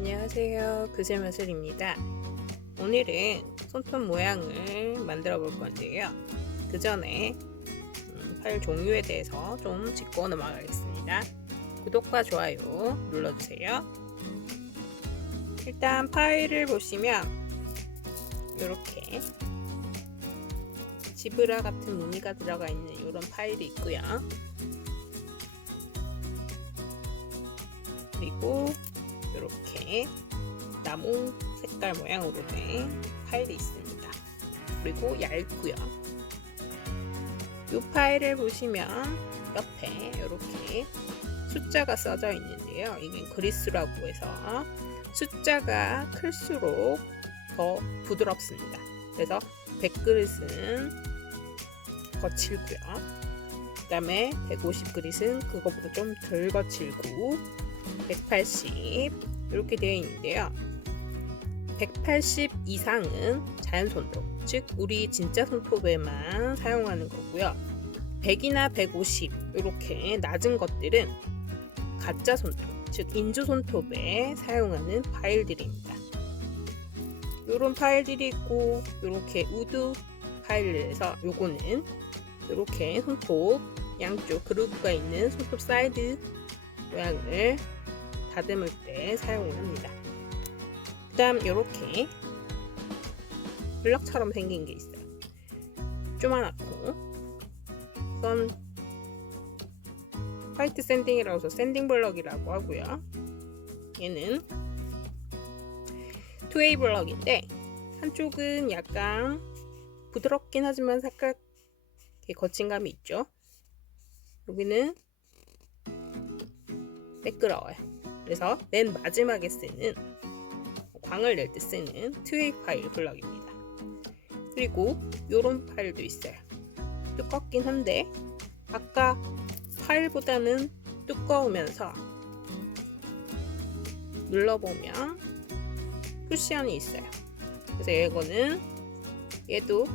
안녕하세요. 그새마술입니다. 오늘은 손톱 모양을 만들어 볼 건데요. 그 전에 파일 종류에 대해서 좀 짚고 넘어가겠습니다. 구독과 좋아요 눌러주세요. 일단 파일을 보시면 이렇게 지브라 같은 무늬가 들어가 있는 이런 파일이 있고요. 그리고 이렇게 나무 색깔 모양으로 된 파일이 있습니다. 그리고 얇고요. 이 파일을 보시면 옆에 이렇게 숫자가 써져 있는데요. 이게 그리스라고 해서 숫자가 클수록 더 부드럽습니다. 그래서 100그릿은 거칠고요. 그 다음에 150그릿은 그거보다 좀 덜 거칠고 180 이렇게 되어 있는데요. 180 이상은 자연 손톱, 즉 우리 진짜 손톱에만 사용하는 거고요. 100이나 150 이렇게 낮은 것들은 가짜 손톱, 즉 인조 손톱에 사용하는 파일들입니다. 이런 파일들이 있고 이렇게 우드 파일에서 요거는 이렇게 손톱 양쪽 그루브가 있는 손톱 사이드 모양을 다듬을 때 사용을 합니다. 그 다음 이렇게 블럭처럼 생긴 게 있어요. 조그맣고 이건 화이트 샌딩이라고 해서 샌딩 블럭이라고 하고요. 얘는 투웨이 블럭인데 한쪽은 약간 부드럽긴 하지만 살짝 거친 감이 있죠. 여기는 매끄러워요. 그래서 맨 마지막에 쓰는 광을 낼 때 쓰는 투웨이 파일 블럭입니다. 그리고 이런 파일도 있어요. 두껍긴 한데 아까 파일보다는 두꺼우면서 눌러보면 쿠션이 있어요. 그래서 이거는 얘도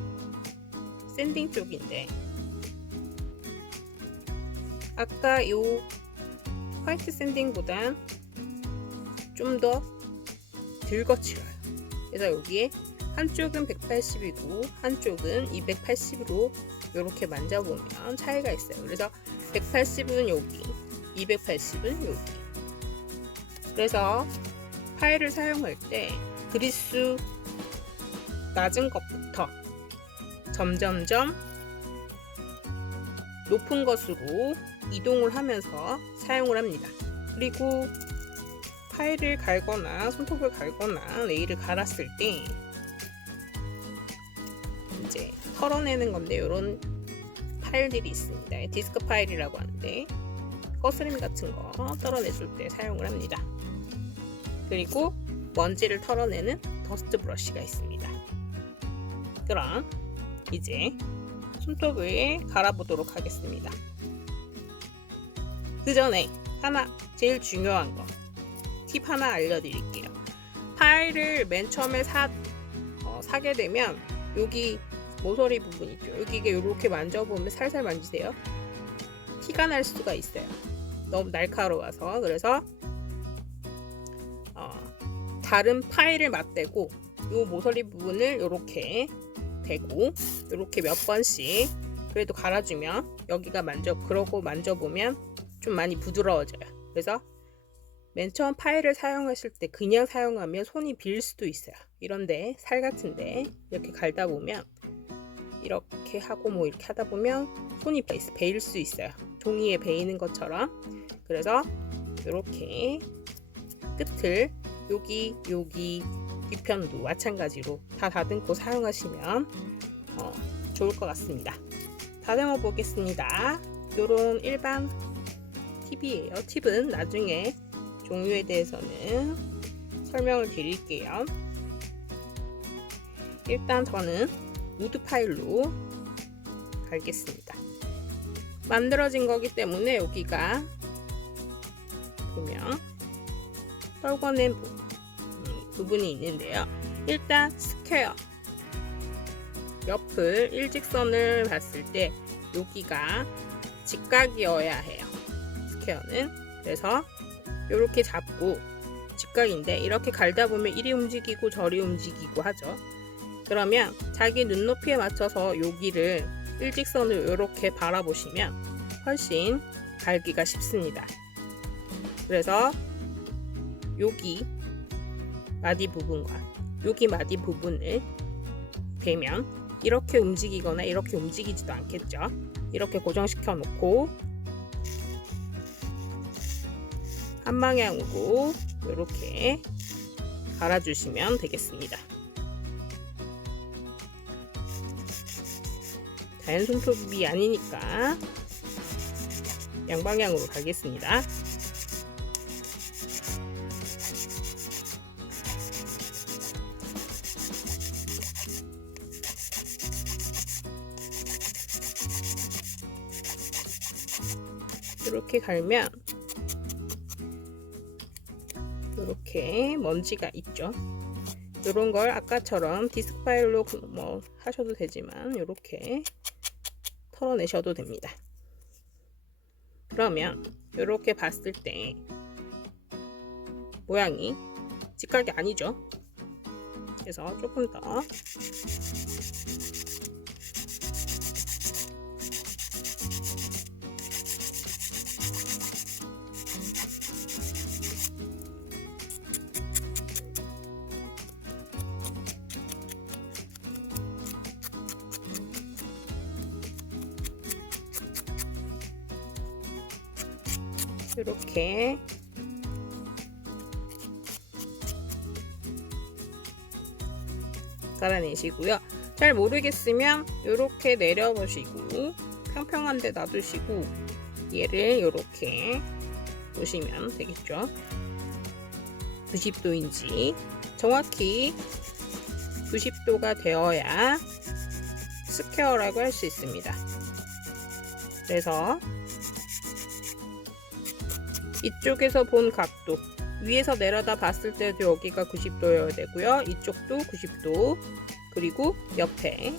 샌딩 쪽인데 아까 요 화이트 샌딩보단 좀 더 덜 거칠어요. 그래서 여기에 한쪽은 180이고 한쪽은 280으로 이렇게 만져보면 차이가 있어요. 그래서 180은 여기, 280은 여기. 그래서 파일을 사용할 때 그리스 낮은 것부터 점점점 높은 것으로 이동을 하면서 사용을 합니다. 그리고 파일을 갈거나 손톱을 갈거나 네일을 갈았을 때 이제 털어내는 건데 이런 파일들이 있습니다. 디스크 파일이라고 하는데 거스림 같은 거 털어내줄 때 사용을 합니다. 그리고 먼지를 털어내는 더스트 브러쉬가 있습니다. 그럼 이제 손톱을 갈아보도록 하겠습니다. 그 전에 하나 제일 중요한 거 팁 하나 알려드릴게요. 파일을 맨 처음에 사게 되면 여기 모서리 부분 있죠. 여기가 이렇게 만져보면 살살 만지세요. 티가 날 수가 있어요. 너무 날카로워서. 그래서 다른 파일을 맞대고 이 모서리 부분을 이렇게 대고 이렇게 몇 번씩 그래도 갈아주면 여기가 그러고 만져보면 좀 많이 부드러워져요. 그래서 맨 처음 파일을 사용하실 때 그냥 사용하면 손이 빌 수도 있어요. 이런데 살 같은데 이렇게 갈다 보면 이렇게 하고 뭐 이렇게 하다 보면 손이 베일 수 있어요. 종이에 베이는 것처럼. 그래서 이렇게 끝을 여기 뒤편도 마찬가지로 다 다듬고 사용하시면 좋을 것 같습니다. 다듬어 보겠습니다. 이런 일반 팁이에요. 팁은 나중에 종류에 대해서는 설명을 드릴게요. 일단 저는 우드 파일로 갈겠습니다. 만들어진 거기 때문에 여기가 보면 떨궈낸 부분이 있는데요. 일단 스퀘어 옆을 일직선을 봤을 때 여기가 직각이어야 해요. 스퀘어는. 그래서 이렇게 잡고 직각인데 이렇게 갈다 보면 이리 움직이고 저리 움직이고 하죠. 그러면 자기 눈높이에 맞춰서 여기를 일직선으로 이렇게 바라보시면 훨씬 갈기가 쉽습니다. 그래서 여기 마디 부분과 여기 마디 부분을 대면 이렇게 움직이거나 이렇게 움직이지도 않겠죠. 이렇게 고정시켜 놓고 한 방향으로 이렇게 갈아주시면 되겠습니다. 자연 손톱이 아니니까 양방향으로 갈겠습니다. 이렇게 갈면 이렇게 먼지가 있죠. 이런 걸 아까처럼 디스크 파일로 뭐 하셔도 되지만 이렇게 털어내셔도 됩니다. 그러면 이렇게 봤을 때 모양이 직각이 아니죠. 그래서 조금 더 이렇게 갈아내시고요. 잘 모르겠으면 이렇게 내려보시고 평평한 데 놔두시고 얘를 이렇게 보시면 되겠죠. 90도인지 정확히 90도가 되어야 스퀘어라고 할 수 있습니다. 그래서 이쪽에서 본 각도 위에서 내려다 봤을 때도 여기가 90도여야 되고요. 이쪽도 90도, 그리고 옆에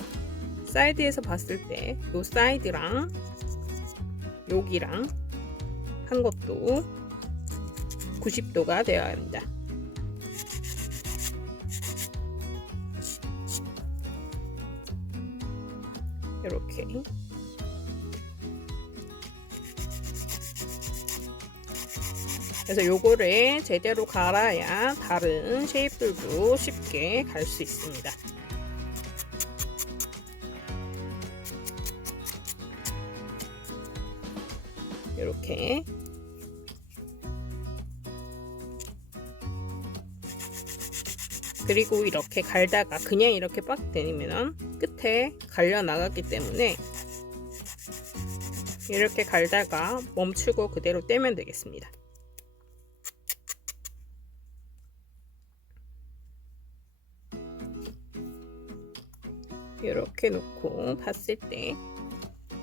사이드에서 봤을 때 이 사이드랑 여기랑 한 것도 90도가 되어야 합니다. 이렇게 그래서 요거를 제대로 갈아야 다른 쉐입들도 쉽게 갈 수 있습니다. 이렇게 그리고 이렇게 갈다가 그냥 이렇게 빡 내리면 끝에 갈려 나갔기 때문에 이렇게 갈다가 멈추고 그대로 떼면 되겠습니다. 이렇게 놓고 봤을 때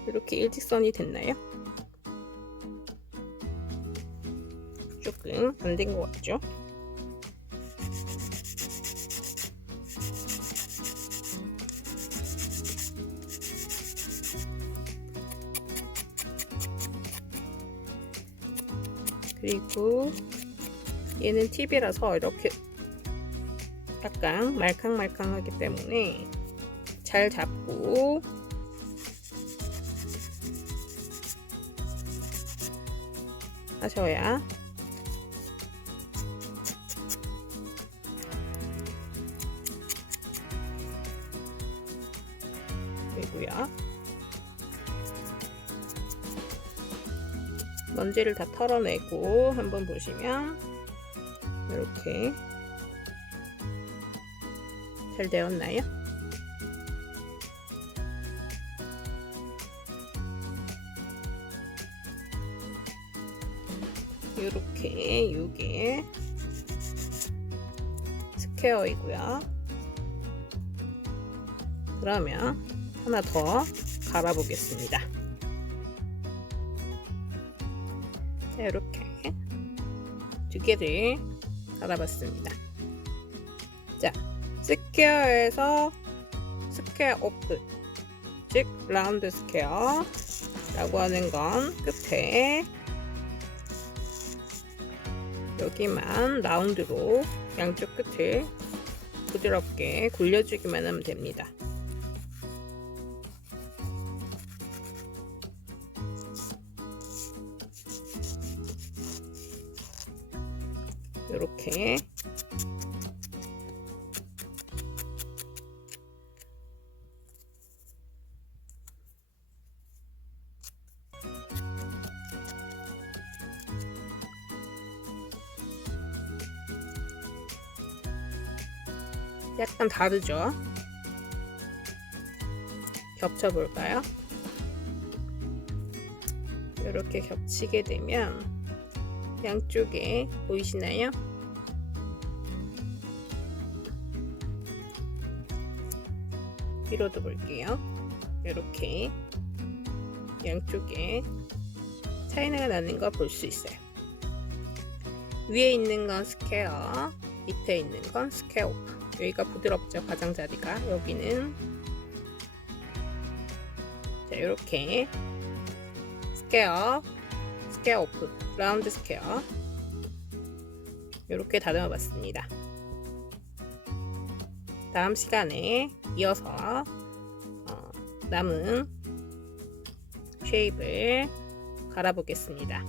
이렇게 일직선이 됐나요? 조금 안 된 것 같죠? 그리고 얘는 팁이라서 이렇게 약간 말캉말캉하기 때문에 잘 잡고 하셔야 되고요. 먼지를 다 털어내고 한번 보시면 이렇게 잘 되었나요? 이렇게 이게 스퀘어이고요. 그러면 하나 더 갈아 보겠습니다. 자, 이렇게 두 개를 갈아봤습니다. 자, 스퀘어에서 스퀘어 오프, 즉 라운드 스퀘어 라고 하는 건 끝에 여기만 라운드로 양쪽 끝을 부드럽게 굴려주기만 하면 됩니다. 이렇게 약간 다르죠? 겹쳐 볼까요? 이렇게 겹치게 되면 양쪽에 보이시나요? 뒤로도 볼게요. 이렇게 양쪽에 차이가 나는 걸 볼 수 있어요. 위에 있는 건 스퀘어, 밑에 있는 건 스퀘어 오프. 여기가 부드럽죠, 가장자리가. 여기는 자, 이렇게 스퀘어, 스퀘어 오프, 라운드 스퀘어 이렇게 다듬어 봤습니다. 다음 시간에 이어서 남은 쉐입을 갈아보겠습니다.